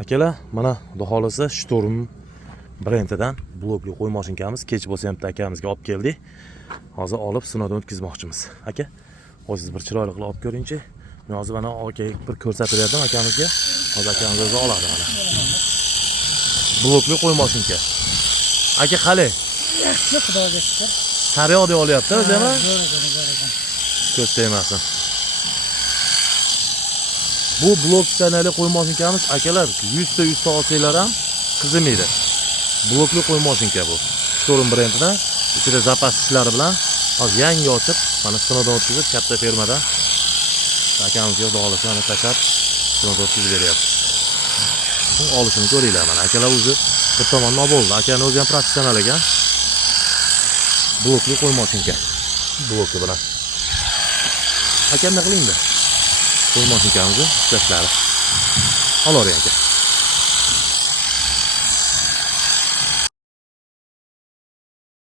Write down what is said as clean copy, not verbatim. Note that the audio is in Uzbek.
Akalar, mana xudo xolasa Shturm brendidan blokli qo'y mashinkamiz kech bo'lsa ham akamizga olib keldik. Hozir olib sinovdan o'tkazmoqchimiz. Aka, hozir bir chiroyli qilib olib ko'ringchi. Men hozir mana aka bir ko'rsatib berdim akamizga. Hozir akamiz o'zi oladi mana. Blokli qo'y mashinka. Aka qalay? Yaxshi, xudoga shukr. Sariyog'da olyapti, o'zimi? Ko'z tegmasin. Bu blok tanali qo'y mashinkamiz akalar 100 ta 100 ta olsanglar ham qizimaydi. Blokli qo'y mashinka bu. Shturm brendidan ichida zapas ishlari bilan hozir yangi ochib, mana sinovdan o'tkazib katta fermadan akamizga xudo xolasa mana tashab sinovdan o'tkazib beryapti. Bu olishini ko'ringlar mana akalar o'zi bir tomondan bo'ldi. Akaning o'zi ham professional ekan. Blokli qo'y mashinka. Blokli bilan. Aka nima qiling-da? Qo'y mashinkamizni ishlashlari. Olavering aka.